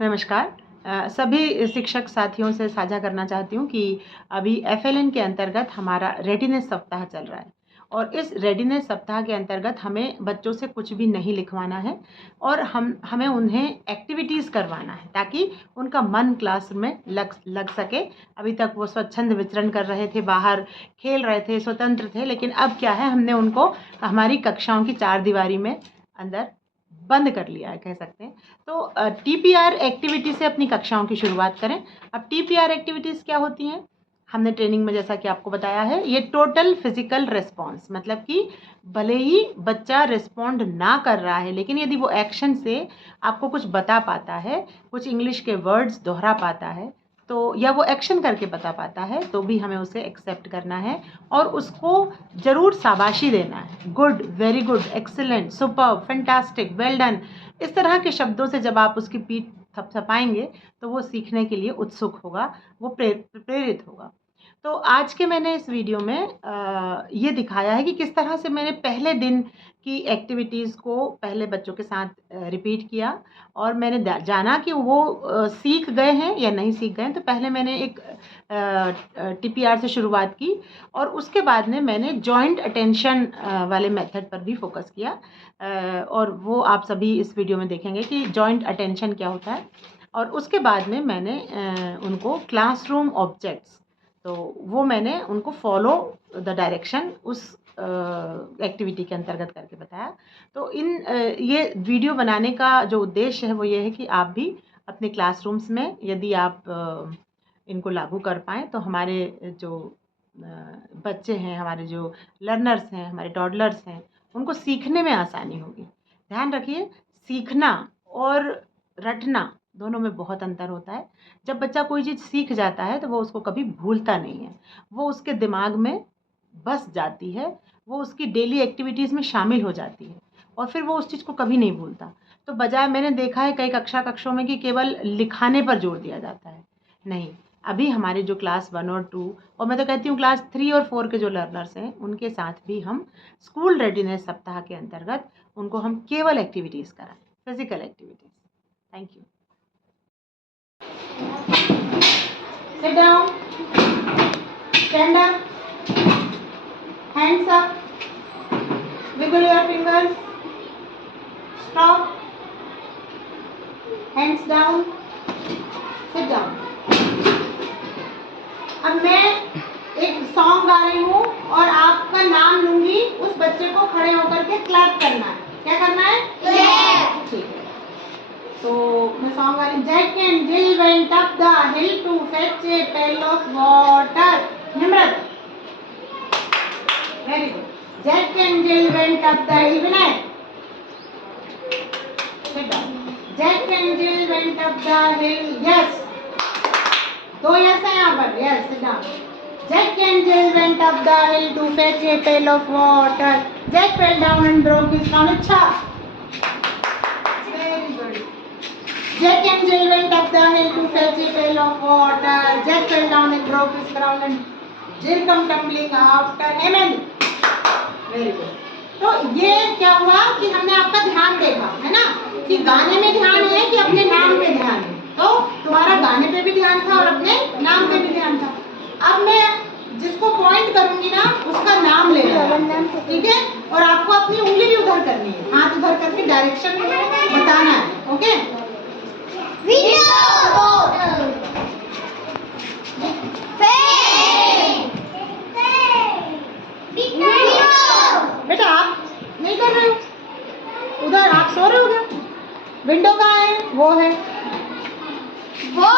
नमस्कार। सभी शिक्षक साथियों से साझा करना चाहती हूँ कि अभी एफएलएन के अंतर्गत हमारा रेडीनेस सप्ताह चल रहा है और इस रेडीनेस सप्ताह के अंतर्गत हमें बच्चों से कुछ भी नहीं लिखवाना है और हमें उन्हें एक्टिविटीज़ करवाना है ताकि उनका मन क्लास में लग सके। अभी तक वो स्वच्छंद विचरण कर रहे थे, बाहर खेल रहे थे, स्वतंत्र थे, लेकिन अब क्या है, हमने उनको हमारी कक्षाओं की चार दीवारी में अंदर बंद कर लिया है, कह सकते हैं। तो टीपीआर एक्टिविटी से अपनी कक्षाओं की शुरुआत करें। अब टीपीआर एक्टिविटीज़ क्या होती हैं? हमने ट्रेनिंग में जैसा कि आपको बताया है, ये टोटल फिजिकल रिस्पॉन्स, मतलब कि भले ही बच्चा रिस्पॉन्ड ना कर रहा है, लेकिन यदि वो एक्शन से आपको कुछ बता पाता है, कुछ इंग्लिश के वर्ड्स दोहरा पाता है, तो या वो एक्शन करके बता पाता है, तो भी हमें उसे एक्सेप्ट करना है और उसको ज़रूर शाबाशी देना है। Good, very good, excellent, superb, fantastic, well done, इस तरह के शब्दों से जब आप उसकी पीठ थपथपाएंगे तो वो सीखने के लिए उत्सुक होगा, वो प्रेरित होगा। तो आज के मैंने इस वीडियो में ये दिखाया है कि किस तरह से मैंने पहले दिन की एक्टिविटीज़ को पहले बच्चों के साथ रिपीट किया और मैंने जाना कि वो सीख गए हैं या नहीं सीख गए हैं। तो पहले मैंने एक टीपीआर से शुरुआत की और उसके बाद में मैंने जॉइंट अटेंशन वाले मेथड पर भी फोकस किया और वो आप सभी इस वीडियो में देखेंगे कि जॉइंट अटेंशन क्या होता है। और उसके बाद में मैंने उनको क्लासरूम ऑब्जेक्ट्स, तो वो मैंने उनको फॉलो द डायरेक्शन उस एक्टिविटी के अंतर्गत करके बताया। तो ये वीडियो बनाने का जो उद्देश्य है वो ये है कि आप भी अपने क्लासरूम्स में यदि आप इनको लागू कर पाएँ तो हमारे जो बच्चे हैं, हमारे जो लर्नर्स हैं, हमारे टॉडलर्स हैं, उनको सीखने में आसानी होगी। ध्यान रखिए, सीखना और रटना दोनों में बहुत अंतर होता है। जब बच्चा कोई चीज़ सीख जाता है तो वो उसको कभी भूलता नहीं है, वो उसके दिमाग में बस जाती है, वो उसकी डेली एक्टिविटीज़ में शामिल हो जाती है और फिर वो उस चीज़ को कभी नहीं भूलता। तो बजाय, मैंने देखा है कई कक्षों में कि केवल लिखाने पर जोर दिया जाता है। नहीं, अभी हमारे जो क्लास 1 और 2 और मैं तो कहती हूँ क्लास 3 और 4 के जो लर्नर्स हैं, उनके साथ भी हम स्कूल रेडीनेस सप्ताह के अंतर्गत उनको हम केवल एक्टिविटीज़ कराएं, physical activities. Thank you. Sit down, stand up, hands up, wiggle your fingers, stop, hands down, sit down. अब मैं एक सॉन्ग गा रही हूँ और आपका नाम लूंगी, उस बच्चे को खड़े होकर के क्लैप करना है। क्या करना है? क्लैप। ठीक है, तो मैं सॉन्ग गा रही हूँ। Jack and Jill went up the hill to fetch a pail of water. Nimrat, very good. Jack and Jill went up the hill. Vinay, Jack and Jill went up the hill. Yes, दो yes है यहाँ पर। Yes, sit down. Jack and Jill went up the hill to fetch a pail of water. Jack fell down and broke his crown. अच्छा, very good. Jack and Jill went up the hill to fetch a pail of water. Jack fell down and broke his crown and Jill come tumbling after him. Very good. तो ये क्या हुआ कि हमने आपका ध्यान देखा है ना, कि गाने में ध्यान है कि अपने नाम पे ध्यान है। तो तुम्हारा गाने पे भी ध्यान था और अपने नाम पे भी ध्यान था। अब मैं जिसको पॉइंट करूंगी ना, उसका नाम लेना है, ठीक है? और आपको अपनी उंगली भी उधर करनी है, हाथ उधर करके डायरेक्शन बताना है। ओके? बेटा आप नहीं कर रहे हो, उधर आप सो रहे हो क्या? विंडो कहाँ है? वो है वो